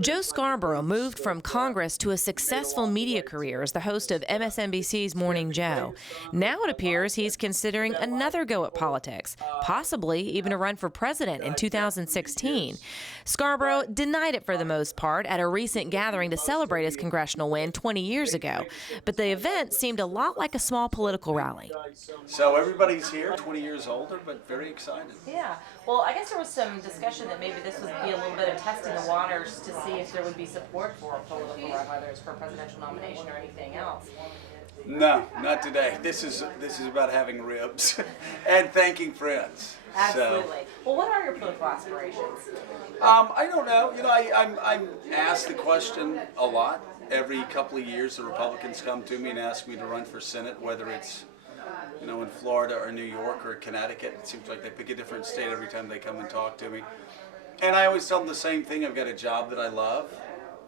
Joe Scarborough moved from Congress to a successful media career as the host of MSNBC's Morning Joe. Now it appears he's considering another go at politics, possibly even a run for president in 2016. Scarborough denied it for the most part at a recent gathering to celebrate his congressional win 20 years ago, but the event seemed a lot like a small political rally. So everybody's here, 20 years older, but very excited. Yeah. Well, I guess there was some discussion that maybe this would be a little bit of testing the waters to see if there would be support for a political run, whether it's for a presidential nomination or anything else. No, not today. This is about having ribs and thanking friends. Absolutely. So, well, what are your political aspirations? I don't know. You know, I'm asked the question a lot. Every couple of years, the Republicans come to me and ask me to run for Senate, whether it's in Florida or New York or Connecticut. It seems like they pick a different state every time they come and talk to me. And I always tell them the same thing. I've got a job that I love,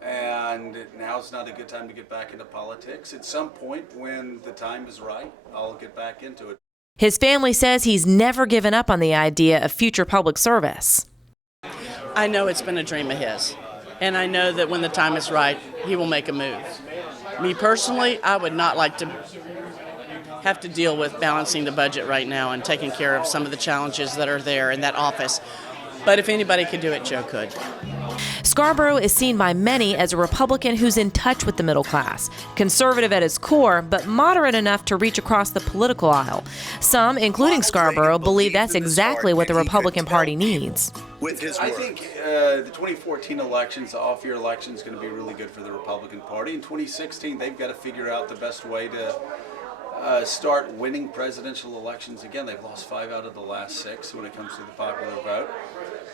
and now's not a good time to get back into politics. At some point when the time is right, I'll get back into it. His family says he's never given up on the idea of future public service. I know it's been a dream of his, and I know that when the time is right, he will make a move. Me personally, I would not like to have to deal with balancing the budget right now and taking care of some of the challenges that are there in that office. But if anybody could do it, Joe could. Scarborough is seen by many as a Republican who's in touch with the middle class, conservative at his core, but moderate enough to reach across the political aisle. Some, including Scarborough, believe that's exactly what the Republican Party needs. I think the 2014 elections, the off-year election, is going to be really good for the Republican Party. In 2016, they've got to figure out the best way to start winning presidential elections again. They've lost 5 out of the last 6 when it comes to the popular vote,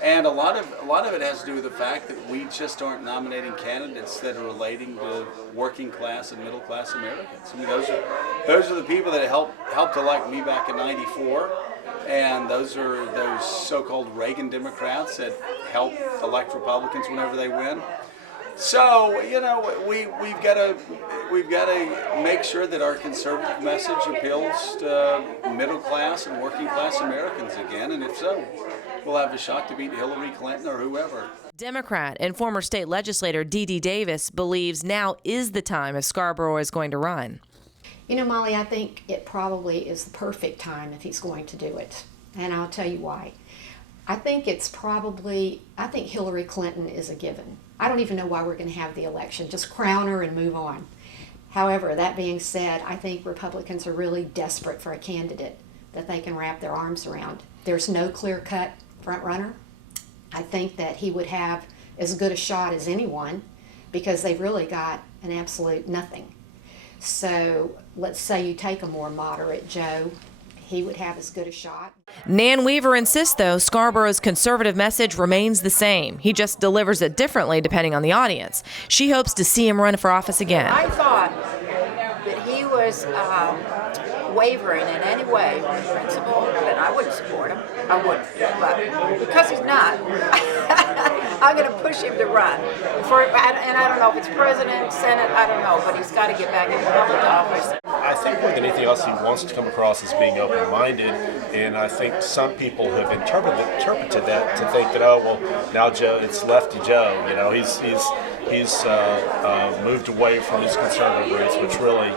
and a lot of it has to do with the fact that we just aren't nominating candidates that are relating to working class and middle class Americans. I mean, those are the people that helped elect me back in '94, and those are those so-called Reagan Democrats that help elect Republicans whenever they win. So we've got to make sure that our conservative message appeals to middle class and working class Americans again, and if so, we'll have a shot to beat Hillary Clinton or whoever. Democrat and former state legislator Dee Davis believes now is the time if Scarborough is going to run. You know, Molly, I think it probably is the perfect time if he's going to do it, and I'll tell you why. I think Hillary Clinton is a given. I don't even know why we're going to have the election. Just crown her and move on. However, that being said, I think Republicans are really desperate for a candidate that they can wrap their arms around. There's no clear-cut front runner. I think that he would have as good a shot as anyone because they've really got an absolute nothing. So let's say you take a more moderate Joe, he would have as good a shot. Nan Weaver insists, though, Scarborough's conservative message remains the same. He just delivers it differently depending on the audience. She hopes to see him run for office again. I thought that he was wavering in any way with principle, then I wouldn't support him. I wouldn't. But because he's not, I'm going to push him to run. And I don't know if it's president, Senate, I don't know, but he's got to get back in public office. I think more than anything else, he wants to come across as being open-minded, and I think some people have interpreted that to think that, oh, well, now Joe, it's Lefty Joe. You know, he's moved away from his conservative roots, which really,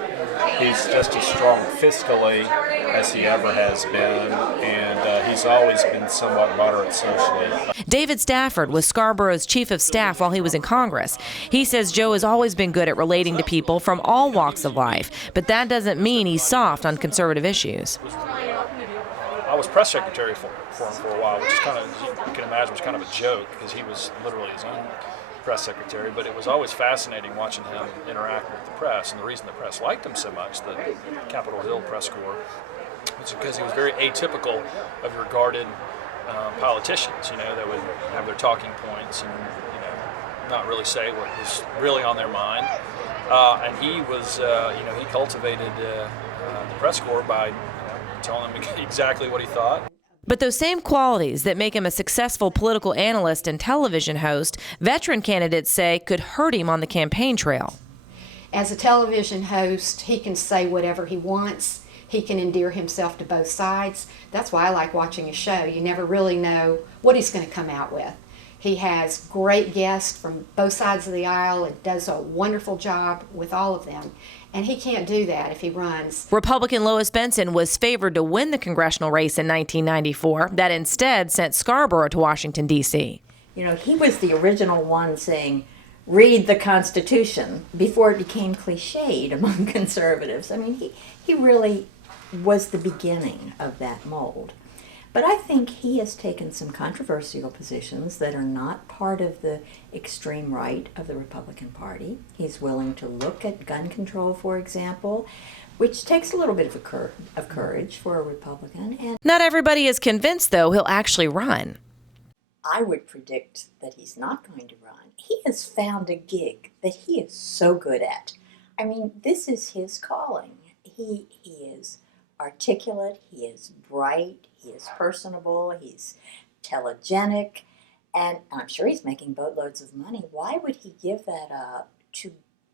he's just as strong fiscally as he ever has been, and he's always been somewhat moderate socially. David Stafford was Scarborough's chief of staff while he was in Congress. He says Joe has always been good at relating to people from all walks of life, but that doesn't mean he's soft on conservative issues. I was press secretary for him for a while, which is kind of, you can imagine, was kind of a joke because he was literally his own press secretary, but it was always fascinating watching him interact with the press, and the reason the press liked him so much, the Capitol Hill press corps, was because he was very atypical of your regarded politicians, that would have their talking points and not really say what was really on their mind. And he was, he cultivated the press corps by telling them exactly what he thought. But those same qualities that make him a successful political analyst and television host, veteran candidates say could hurt him on the campaign trail. As a television host, he can say whatever he wants. He can endear himself to both sides. That's why I like watching a show. You never really know what he's going to come out with. He has great guests from both sides of the aisle and does a wonderful job with all of them. And he can't do that if he runs. Republican Lois Benson was favored to win the congressional race in 1994. That instead sent Scarborough to Washington, D.C. You know, he was the original one saying, read the Constitution, before it became cliched among conservatives. I mean, he really was the beginning of that mold. But I think he has taken some controversial positions that are not part of the extreme right of the Republican Party. He's willing to look at gun control, for example, which takes a little bit of courage for a Republican. And Not everybody is convinced, though, he'll actually run. I would predict that he's not going to run. He has found a gig that he is so good at. I mean, this is his calling. He is articulate, he is bright, he is personable, he's telegenic, and I'm sure he's making boatloads of money. Why would he give that up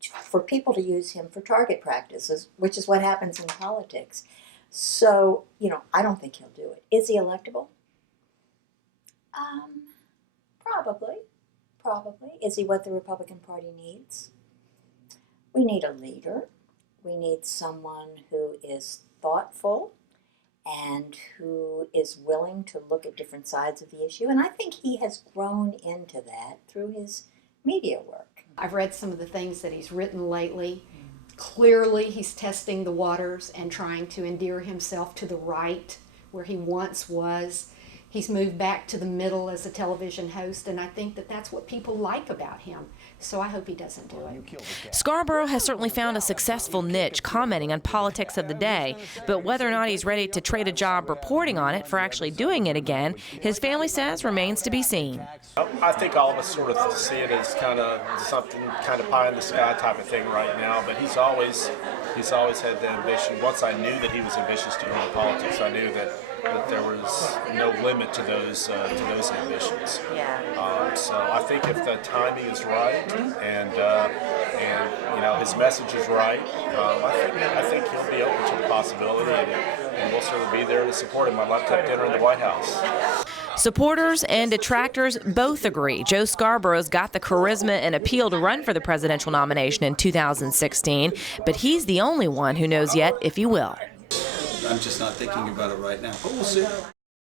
for people to use him for target practices, which is what happens in politics? So, you know, I don't think he'll do it. Is he electable? Probably. Is he what the Republican Party needs? We need a leader. We need someone who is thoughtful and who is willing to look at different sides of the issue. And I think he has grown into that through his media work. I've read some of the things that he's written lately. Clearly, he's testing the waters and trying to endear himself to the right where he once was. He's moved back to the middle as a television host, and I think that that's what people like about him. So I hope he doesn't do it. Scarborough has certainly found a successful niche commenting on politics of the day, but whether or not he's ready to trade a job reporting on it for actually doing it again, his family says remains to be seen. I think all of us sort of see it as kind of something kind of pie in the sky type of thing right now, but he's always had the ambition. Once I knew that he was ambitious to go into politics, I knew that there was no limit to those ambitions. So I think if the timing is right and you know his message is right, I think he'll be open to the possibility, and we'll sort of be there to support him. I'd like to have dinner in the White House. Supporters and detractors both agree Joe Scarborough's got the charisma and appeal to run for the presidential nomination in 2016, but he's the only one who knows yet if he will. I'm just not thinking about it right now, but we'll see.